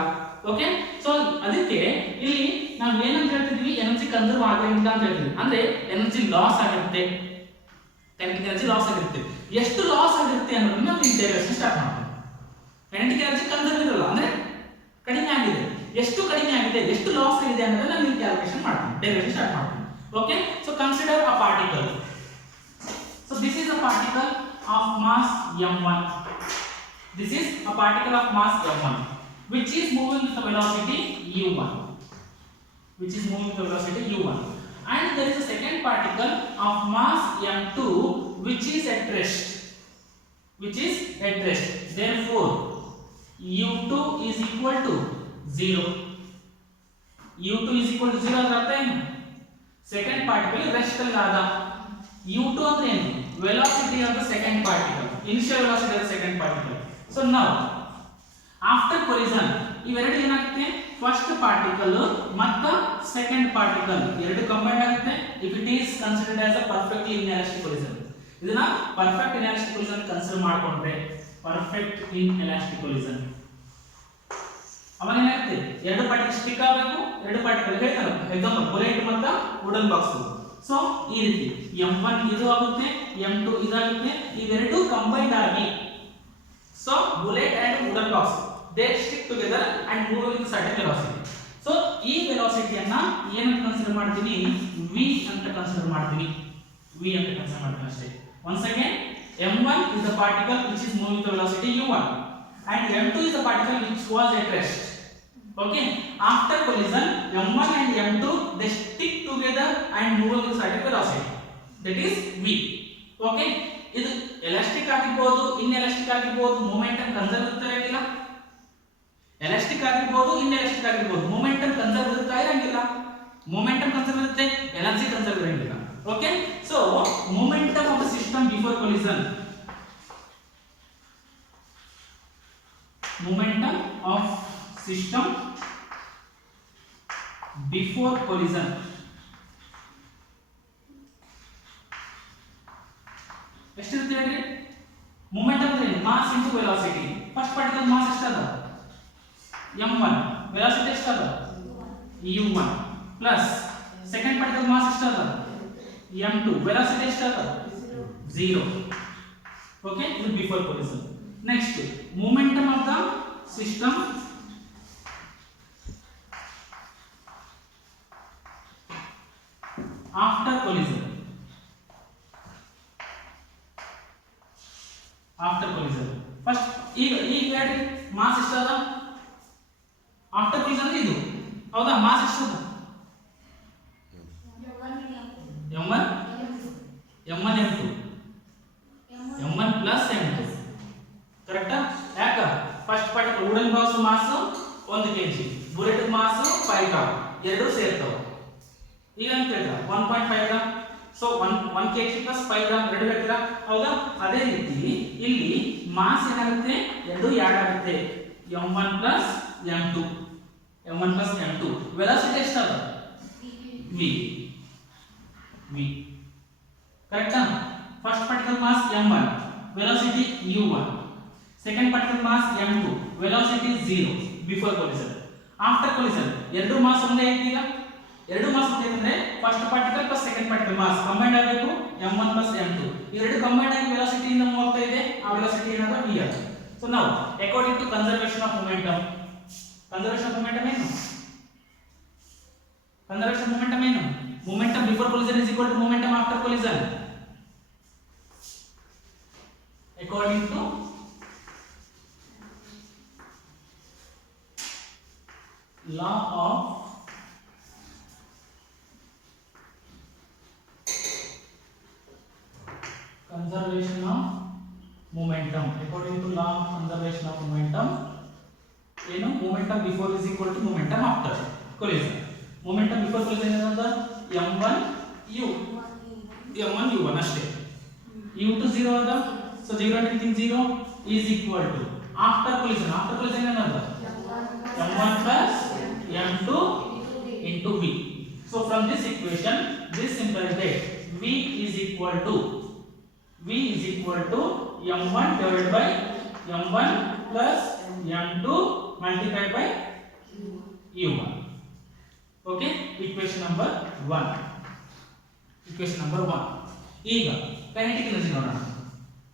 ಓಕೆ. ಸೊ ಅದಕ್ಕೆ ಇಲ್ಲಿ ನಾವು ಏನಂತ ಹೇಳ್ತಿದ್ವಿ, ಎನರ್ಜಿ ಕನ್ಸರ್ವ್ ಆಗಂಗಿಲ್ಲ ಅಂತ ಹೇಳ್ತೀವಿ, ಅಂದ್ರೆ ಎನರ್ಜಿ ಲಾಸ್ ಆಗಿರುತ್ತೆ, ಕೈನೆಟಿಕ್ ಎನರ್ಜಿ ಲಾಸ್ ಆಗಿರುತ್ತೆ. ಎಷ್ಟು ಲಾಸ್ ಆಗಿರುತ್ತೆ ಅನ್ನೋದನ್ನ ನಾವು ಇಂಟೆಗ್ರೇಷನ್ ಸ್ಟಾರ್ಟ್ ಮಾಡ್ತೀವಿ. ಕೈನೆಟಿಕ್ ಎನರ್ಜಿ ಕನ್ಸರ್ವ್ ಇರಲ್ಲ, ಅಂದ್ರೆ ಕಡಿಮೆ ಆಗಿದೆ, ಎಷ್ಟು ಕಡಿಮೆ ಆಗಿದೆ, ಎಷ್ಟು ಲಾಸ್ ಆಗಿದೆ ಅನ್ನೋದನ್ನ ನಾವು ಕ್ಯಾಲ್ಕುಲೇಷನ್ ಮಾಡ್ತೀವಿ, ಡೆರಿವೇಷನ್ ಸ್ಟಾರ್ಟ್ ಮಾಡ್ತೀವಿ, okay. So consider a particle. So this is a particle of mass m1. This is a particle of mass m1 which is moving with the velocity u1, and there is a second particle of mass m2 which is at rest, therefore u2 is equal to 0. ಅದರ ಅರ್ಥ ಏನು, second particle rest ಅಲ್ಲಾದ, u2 ಅಂದ್ರೆ ಏನು, velocity of the second particle, initial velocity of the second particle. So now after collision ಇವೆರಡು ಏನಾಗುತ್ತೆ, first particle ಮತ್ತು second particle ಎರಡು combine ಆಗುತ್ತೆ if it is considered as a perfectly inelastic collision. ಇದನ್ನ perfect inelastic collision consider ಮಾಡ್ಕೊಂಡ್ರೆ perfect inelastic collision ಅವಾಗ ಏನಾಗುತ್ತೆ, ಎರಡು ಪಾರ್ಟಿಕಲ್ ಸ್ಟಿಕ್ ಆಗಬೇಕು, ಎರಡು ಪಾರ್ಟಿಕಲ್ ಹೇಳ್ತಾರೆ ಎಕ್ಸಾಂಪಲ್ ಬುಲೆಟ್ ಮತ್ತು ವುಡನ್ ಬಾಕ್ಸ್. ಸೊ ಈ ರೀತಿ m1 ಇದು ಆಗುತ್ತೆ, m2 ಇದಾಗುತ್ತೆ, ಇವೆರಡು ಕಂಬೈನ್ಡ್ ಆಗಿ, so bullet and wooden box they stick together and move with certain velocity. So ಈ ವೆಲಾಸಿಟಿಯನ್ನ ಏನಂತ ಕನ್ಸಿಡರ್ ಮಾಡ್ತೀನಿ, v ಅಂತ ಕನ್ಸಿಡರ್ ಮಾಡ್ತೀನಿ ಅಷ್ಟೇ. once again m1 is the particle which is moving with the velocity u1 and m2 is the particle which was at rest, okay. After collision m1 and m2 they stick together and move with certain velocity, that is v, okay. ಇದು elastic ಆಗಿರಬಹುದು, inelastic ಆಗಿರಬಹುದು, momentum conserve ಇರಲ್ಲ, elastic ಆಗಿರಬಹುದು, inelastic ಆಗಿರಬಹುದು, momentum conserve ಇರಂಗಿಲ್ಲ, momentum conserve ಇರುತ್ತೆ, energy conserve ಇರಂಗಿಲ್ಲ, okay. So momentum of the system before collision, momentum of system before collision, ಎಷ್ಟಿರುತ್ತೆ ಹೇಳ್ರಿ, ಮೊಮೆಂಟಮ್ ಅಂದ್ರೆ mass into velocity. First particle mass ಎಷ್ಟದ m1, ವೆಲಾಸಿಟಿ ಎಷ್ಟದ u1 plus second particle mass ಎಷ್ಟದ m2, velocity ಎಷ್ಟದ 0, okay. ಇದು before collision. Next momentum of the system after collision. First ಈಗ ಹೇಳಿ ಮಾಸ್ ಎಷ್ಟದ ಆಫ್ಟರ್ ಕೊಲಿಷನ್ ಇದು, ಹೌದಾ? ಮಾಸ್ ಎಷ್ಟದ m1 m2, plus m2 ಕರೆಕ್ಟಾ ಯಾಕ first particle wooden box mass 1 kg bullet mass 5 gram ಎರಡು ಸೇರ್ತಾವ ಈಗ ಅಂತ ಹೇಳಿದ್ರೆ 1.5 gram so 1 kg plus 5 gram ಎರಡು ಹೇಳ್ತೀರಾ ಹೌದಾ ಅದೇ ರೀತಿ ಇಲ್ಲಿ ಮಾಸ್ ಏನಾಗುತ್ತೆ ಎರಡು ಆಡ್ ಆಗುತ್ತೆ m1 plus m2 m1 plus m2 velocity ಎಷ್ಟದ v ಕರೆಕ್ಟಾ first particle mass m1 velocity u1 second particle mass m2 velocity 0 before collision after collision ಎರಡು ಮಾಸ್ ಒಂದೇ ಐತಿ ಈಗ ಎರಡು ಮಾಸ್ ಒಂದೇ ಅಂದ್ರೆ first particle plus second particle mass combined ಆಗಬೇಕು m1 plus m2 ಇವೆರಡು ಕಂಬೈನ್ಡ್ ಆಗಿ ವೆಲಾಸಿಟಿ ಇಂದ ಮೂವ್ ಆಗ್ತಾ ಇದೆ ಆ ವೆಲಾಸಿಟಿ ಏನದ v ಆಗಿದೆ so now according to conservation of momentum ಏನು ಕನ್ಸರ್ವೇಷನ್ ಮೊಮೆಂಟಮ್ ಏನು momentum before collision is equal to momentum after collision according to law of conservation of momentum according to law of conservation of momentum ಏನು momentum before is equal to momentum after collision momentum before collision ಏನಂತ m1 u1 ಅಷ್ಟೇ u2 0 ಅದ so 0 and anything 0 is equal to after collision ಏನಂತ m1 plus m2 into v so from this equation this implies that v is equal to m1 divided by m1 plus m2 multiplied by u1 okay equation number 1 ಈಗ kinetic energy ನೋಡೋಣ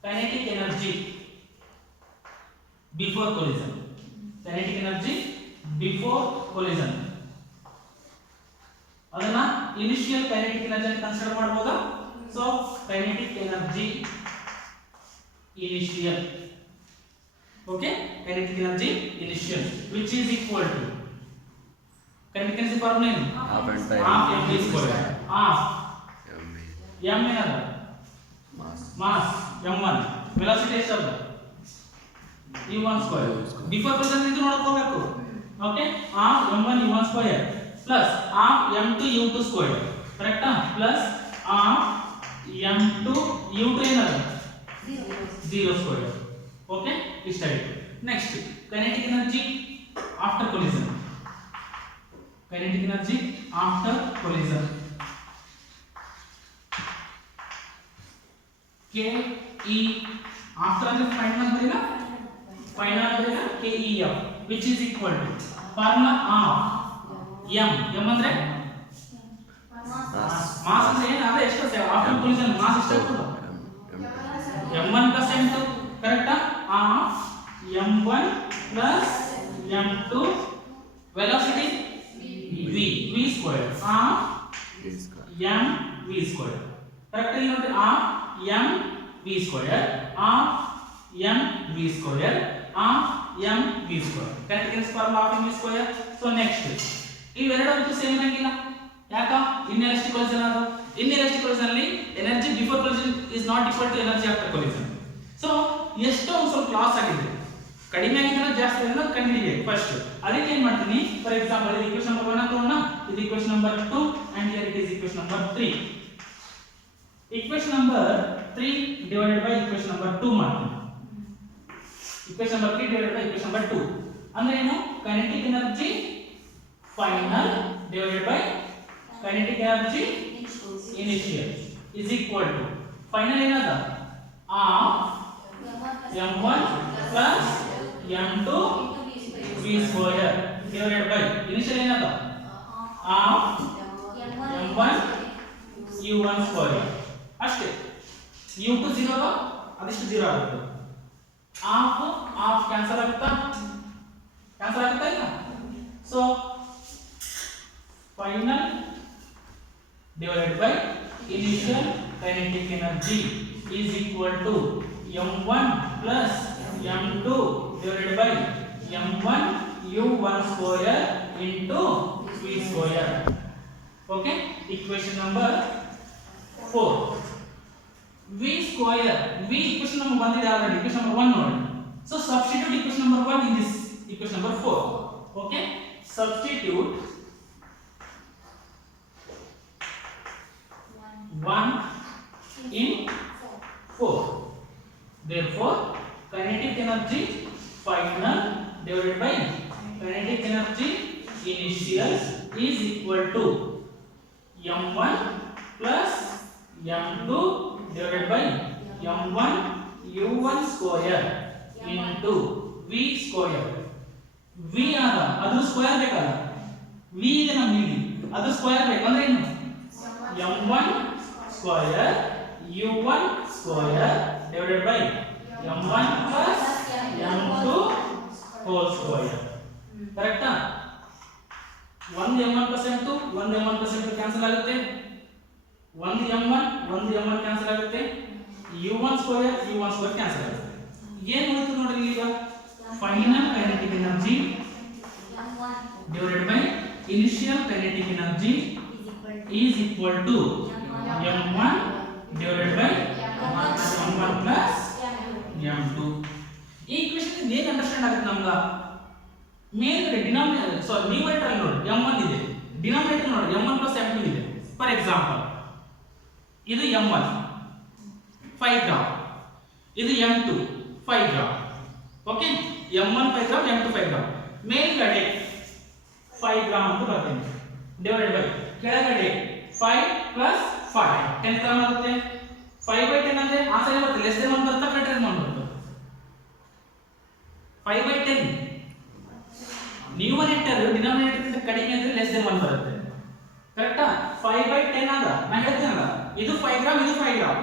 kinetic energy before collision ಅದನ್ನ initial kinetic energy ಅಂತ consider ಮಾಡಬಹುದಾ so kinetic energy initial okay kinetic energy initial which is equal to kinetic energy formula ಏನು half m v square half m ಏನದ mass m1 velocity ಎಷ್ಟದ u1 square before collision ಇದು ನೋಡಬೇಕು okay half m1 u1 square plus half m2 u2 square ಕರೆಕ್ಟಾ plus half m2 u2 ಏನದ 0 square okay ಇಷ್ಟಾಯಿತು next kinetic energy after collision ke after ಅಂದ್ರೆ final ಬರೀನಾ ke f which is equal to formula of m ಅಂದ್ರೆ mass ಅಂದ್ರೆ ಏನು ಅದೇ ಎಷ್ಟು after collision mass ಎಷ್ಟು ಆಗ್ತದೆ m1 plus m2 ಕರೆಕ್ಟಾ m1 plus m2 velocity v square m v square correct ಇಲ್ಲಿ ನೋಡಿ m v square m v square m v square kinetic energy formula of m v square so next ಇವೆರಡು ಅಂತೂ same ಆಗಿಲ್ಲ ಯಾಕ inelastic collision ಅದು inelastic collision ಅಲ್ಲಿ energy before collision is not equal to energy after collision so ಎಷ್ಟೋ ಒಂದು ಸ್ವಲ್ಪ loss ಆಗಿದೆ ಕಡಿಮೆ ಆಗಿದ್ರೆ ಜಾಸ್ತಿ ಆಗಿದ್ರೆ ಕಂಡುಹಿಡಿಯಬೇಕು ಫಸ್ಟ್ ಅದಕ್ಕೆ ಏನು ಮಾಡ್ತೀನಿ ಫಾರ್ ಎಕ್ಸಾಂಪಲ್ ಇದು ಈಕ್ವೇಷನ್ ನಂಬರ್ 1 ತಗೋಣ ಇದು equation number 2 and here it is equation number 3 equation number 3 divided by equation number 2 ಮಾಡ್ತೀನಿ equation number 3 divided by equation number 2 ಅಂದ್ರೆ ಏನು kinetic energy final divided by kinetic energy initial is equal to final ಏನದ m1 plus m2 v square divided by initial ಏನದ m1 u1 square ಅಷ್ಟೇ u2 0 ಅದಿಷ್ಟು 0 ಆಗುತ್ತೆ half cancel ಆಗುತ್ತಾ ಇಲ್ಲ so final divided by initial kinetic energy is equal to m1 plus m2 divided by m1 u1 square into v square okay equation number 4 v square v equation number ಬಂದಿದೆ already equation number 1 ನೋಡಿ. So substitute equation number 1 in this equation number 4. Okay, substitute 1 in 4. Therefore kinetic energy final divided by kinetic energy initial is equal to m1 plus m2 divided by m1 u1 square into v square. v ಆದ ಅದು square ಬೇಕಲ್ಲ, v ಇದೆ ನಮಗೆ, ಅದು square ಬೇಕು ಅಂದ್ರೆ ಏನು, m1 square u1 square divided by m1 plus m2 whole square. ಕರೆಕ್ಟಾ? ಒಂದು m1 plus m2 ಒಂದು m1 plus m2 ಕ್ಯಾನ್ಸಲ್ ಆಗುತ್ತೆ, ಒಂದು m1 ಕ್ಯಾನ್ಸಲ್ ಆಗುತ್ತೆ, u1 square ಕ್ಯಾನ್ಸಲ್ ಆಗುತ್ತೆ. ಏನು ಉಳಿತು ನೋಡ್ರಿ ಈಗ, final kinetic energy divided by initial kinetic energy is equal to m1 divided by m1 plus m2. ಈ ಈಕ್ವೇಷನ್ ಏನು ಅಂಡರ್ಸ್ಟ್ಯಾಂಡ್ ಆಗುತ್ತೆ ನಮ್ಗೆ, ಮೇಲ್ಗಡೆ ಡಿನಾಮಿನೇಟರ್ ನ್ಯೂಮರೇಟರ್ ನೋಡಿ m1 ಇದೆ, ಡಿನಾಮಿನೇಟರ್ ನೋಡಿ m1 plus m2 ಇದೆ. ಫಾರ್ ಎಕ್ಸಾಂಪಲ್ ಇದು m1 5 ಗ್ರಾಮ್, ಇದು m2 5 gram. Okay, m1 5 gram m2 5 gram. ಮೇಲ್ಗಡೆ 5 ಗ್ರಾಮ್ ಅಂತ ಬರ್ತೇನೆ ಡಿವೈಡೆಡ್ ಬೈ ಕೆಳಗಡೆ 5 plus 5 10 ಗ್ರಾಮ್ ಆಗುತ್ತೆ. 5/10 ಅಂದ್ರೆ ಆ ಸೈಡ್ ಬರುತ್ತೆ, ಲೆಸ್ ದೆನ್ 1 ಬರುತ್ತೆ, ಗ್ರೇಟರ್ ದೆನ್ 1 ಬರುತ್ತೆ. 5/10 ನ್ಯೂಮರೇಟರ್ ಡಿನಾಮಿನೇಟರ್ ಗಿಂತ ಕಡಿಮೆ ಅಂದ್ರೆ ಲೆಸ್ ದೆನ್ 1 ಬರುತ್ತೆ. ಕರೆಕ್ಟಾ? 5/10 ಆಗ ನಾನು ಹೇಳ್ತೀನಲ್ಲ, ಇದು 5 ಗ್ರಾಮ್ ಇದು 5 ಗ್ರಾಮ್.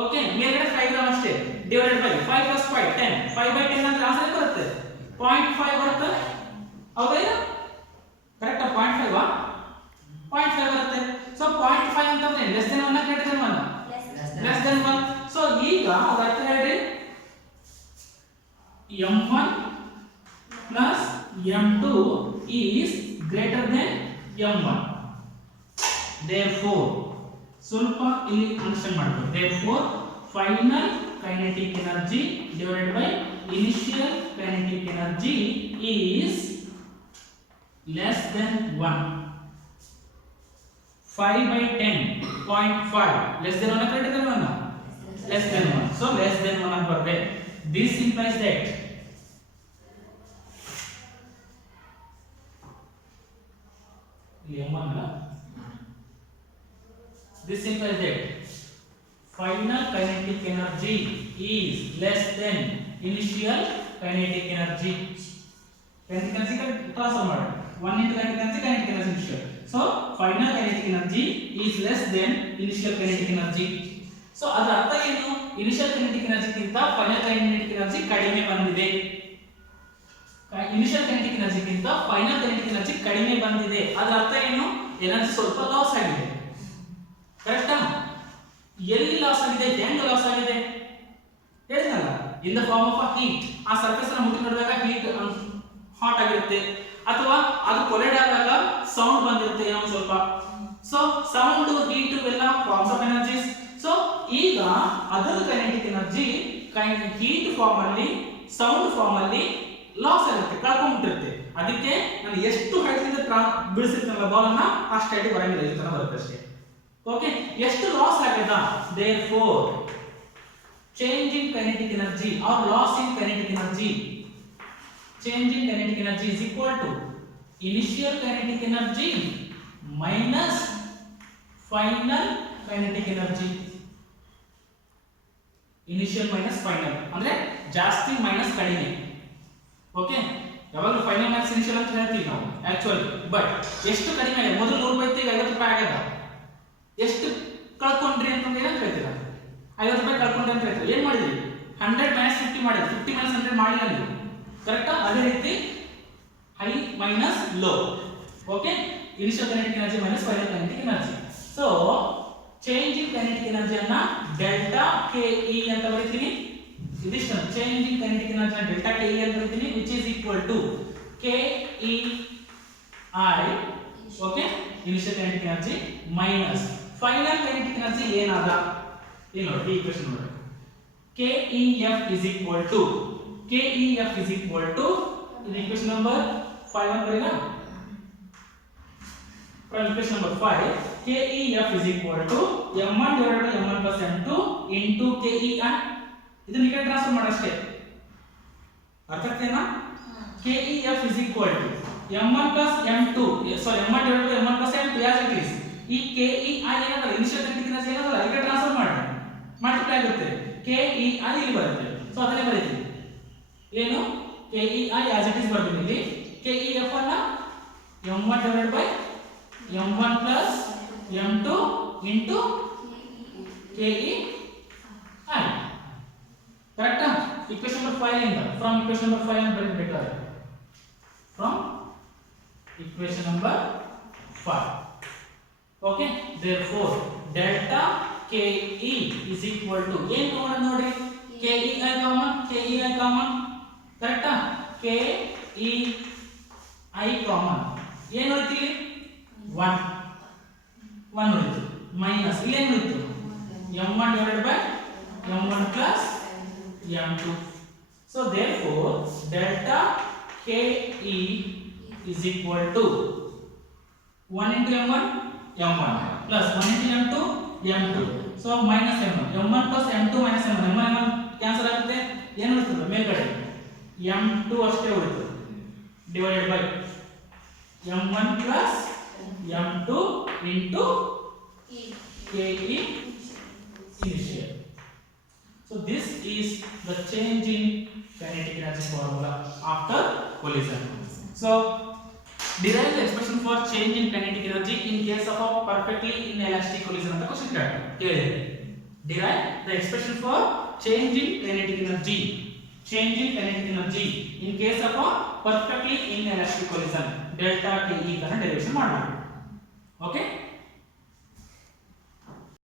ಓಕೆ, ಮೇಲ್ಗಡೆ 5 ಗ್ರಾಮ್ ಅಷ್ಟೇ ಡಿವೈಡೆಡ್ ಬೈ 5 plus 5 10. 5/10 ಅಂದ್ರೆ ಆ ಸೈಡ್ ಬರುತ್ತೆ 0.5 ಬರುತ್ತೆ. ಹೌದಾ? ಇಲ್ಲ ಕರೆಕ್ಟಾ? 0.5 0.5 ಬರುತ್ತೆ. ಸೊ 0.5 ಅಂತಂದ್ರೆ less than 1 greater than 1? Less than 1. So ಈಗ ಅದರ ಅರ್ಥ ಹೇಳ್ರಿ, m1 plus m2 is greater than m1. Therefore ಸ್ವಲ್ಪ ಇಲ್ಲಿ ಅಂಡರ್ಸ್ಟ್ಯಾಂಡ್ ಮಾಡಬೇಕು. Therefore final kinetic energy divided by initial kinetic energy is less than 1. 5/10 0.5 less than 1 greater than 1? Less than 1. So less than 1 ಅಂತ ಬರುತ್ತೆ. This implies that this implies that final kinetic energy is less than initial kinetic energy. Kinetic energy का transfer ಮಾಡಿ 1 into kinetic energy initial. So final kinetic energy is less than initial kinetic energy. So ಅದರ ಅರ್ಥ ಏನು, initial kinetic energy ಗಿಂತ final kinetic energy ಕಡಿಮೆ ಬಂದಿದೆ. initial kinetic energy ಗಿಂತ final kinetic energy ಕಡಿಮೆ ಬಂದಿದೆ. ಅದರ ಅರ್ಥ ಏನು, ಎನರ್ಜಿ ಸ್ವಲ್ಪ ಲಾಸ್ ಆಗಿದೆ. ಕರೆಕ್ಟಾ? ಎಲ್ಲಿ ಲಾಸ್ ಆಗಿದೆ, ಹೆಂಗೆ ಲಾಸ್ ಆಗಿದೆ ಹೇಳಿದ್ನಲ್ಲ, in the form of a heat. ಆ ಸರ್ಫೇಸ್ ಅನ್ನು ಮುಟ್ಟಿ ನೋಡಿದಾಗ ಹೀಟ್ ಹಾಟ್ ಆಗಿರುತ್ತೆ, ಅಥವಾ ಅದು ಕೊಲೈಡ್ ಆದಾಗ ಸೌಂಡ್ ಬಂದಿರುತ್ತೆ ಏನೋ ಸ್ವಲ್ಪ. ಸೊ ಸೌಂಡ್ ಹೀಟ್ ಎಲ್ಲ ಫಾರ್ಮ್ಸ್ ಆಫ್ ಎನರ್ಜೀಸ್. ಸೊ ಈಗ ಅದರ ಕೈನೆಟಿಕ್ ಎನರ್ಜಿ ಹೀಟ್ ಫಾರ್ಮ್ ಅಲ್ಲಿ ಸೌಂಡ್ ಫಾರ್ಮ್ ಅಲ್ಲಿ ಲಾಸ್ ಆಗುತ್ತೆ, ಕಳ್ಕೊಂಡ್ಬಿಟ್ಟಿರುತ್ತೆ. ಅದಕ್ಕೆ ನಾನು ಎಷ್ಟು ಹೈಟ್ ಇಂದ ಬೀಳಿಸಿರ್ತೀನಲ್ಲ ಬಾಲ್ ಅನ್ನ ಅಷ್ಟು ಹೈಟ್ ಬರಂಗಿಲ್ಲ, ಈ ತರ ಬರುತ್ತೆ ಅಷ್ಟೇ. ಓಕೆ, ಎಷ್ಟು ಲಾಸ್ ಆಗಿದೆ. Therefore change in kinetic energy or loss in kinetic energy, change in kinetic energy is equal to initial kinetic energy minus final kinetic energy. Initial minus final ಅಂದ್ರೆ ಜಾಸ್ತಿ ಮೈನಸ್ ಕಡಿಮೆ. ಓಕೆ, ಯಾವಾಗ final minus initial ಅಂತ ಹೇಳ್ತೀವಿ ನಾವು ಆಕ್ಚುअली. But ಎಷ್ಟು ಕಡಿಮೆ ಆಗಿದೆ, ಮೊದಲು 100 ರೂಪಾಯಿ ಇತ್ತು, ಈಗ 50 ರೂಪಾಯಿ ಆಗಿದೆ. ಎಷ್ಟು ಕಳ್ಕೊಂಡ್ರಿ ಅಂತಂದ್ರೆ ಏನಂತ ಹೇಳ್ತೀರಾ, 50 ರೂಪಾಯಿ ಕಳ್ಕೊಂಡ್ರಿ ಅಂತ ಹೇಳ್ತೀರಾ. ಏನು ಮಾಡಿದ್ರಿ, 100 minus 50 ಮಾಡಿದ್ರಿ, 50 minus 100 ಮಾಡಿಲ್ಲ ನೀವು. ಕರೆಕ್ಟಾ? ಅದೇ ರೀತಿ high minus low. Okay, initial kinetic energy minus final kinetic energy. So change in kinetic energy ಅನ್ನ ಡೆಲ್ಟಾ ಕೆ ಇ ಅಂತ ಬರೀತೀನಿ. ಇದಿಷ್ಟು ಚೇಂಜ್ ಇನ್ ಕೈನೆಟಿಕ್ ಎನರ್ಜಿ ಅನ್ನ ಡೆಲ್ಟಾ ಕೆ ಇ ಅಂತ ಬರೀತೀನಿ, which is equal to K E I, okay, initial kinetic energy minus final kinetic energy ಏನಾದ ಇಲ್ಲಿ ನೋಡಿ ಈ ಈಕ್ವೇಷನ್ ನೋಡಿ KEF is equal to KEF is equal to in equation number 5 ಬರೆಯೋಣ from equation number 5 KEF is equal to m1 divided by m1 plus m2 into KEI ಇದನ್ನ ಈ ಕಡೆ transfer ಮಾಡಷ್ಟೇ ಅರ್ಥ ಆಗ್ತೇನಾ KEF is equal to m1 plus m2 sorry m1 divided by m1 plus m2 as it is ಈ KEI ಏನಲ್ಲ initial current energy ಏನಲ್ಲ ಈ ಕಡೆ transfer ಮಾಡಿ ಮಲ್ಟಿಪ್ಲೈ ಆಗುತ್ತೆ KEI ಇಲ್ಲಿ ಬರುತ್ತೆ ಸೋ ಅದನ್ನೇ ಬರೀತೀವಿ ಏನು KEI as it is ಬರ್ತೀನಿ ಇಲ್ಲಿ KEF ಅನ್ನ m1 divided by m1 plus m2 into KEI ಕರೆಕ್ಟಾ equation number 5 ಇಂದ from equation number 5 ಅಂತ ಬರೀಬೇಕಾದ್ರೆ from equation number 5 okay therefore delta KE is equal to ಏನು ಕಾಮನ್ ನೋಡಿ KEI ಕಾಮನ್ ಕರೆಕ್ಟಾ KEI common ಏನು ಉಳಿತು ಇಲ್ಲಿ 1 ಉಳಿತು ಮೈನಸ್ ಇಲ್ಲಿ ಏನು ಉಳಿತು m1 divided by m1 plus m2 so therefore delta KE is equal to 1 into m1 plus 1 into m2 m2 so minus m1 plus m2 minus m1 cancel ಆಗುತ್ತೆ ಏನು ಉಳಿತದೆ ಮೇಲ್ಗಡೆ m2 ಅಷ್ಟೇ ಉಳಿತದೆ divided by m1 plus m2 into KE initial so this is the change in kinetic energy formula after collision so derive the expression for change in kinetic energy in case of a perfectly inelastic collision ಅಂತ question ಕೇಳಿದೆ derive the expression for change in kinetic energy in case of a perfectly inelastic collision delta KE kana derivation ಮಾಡೋಣ okay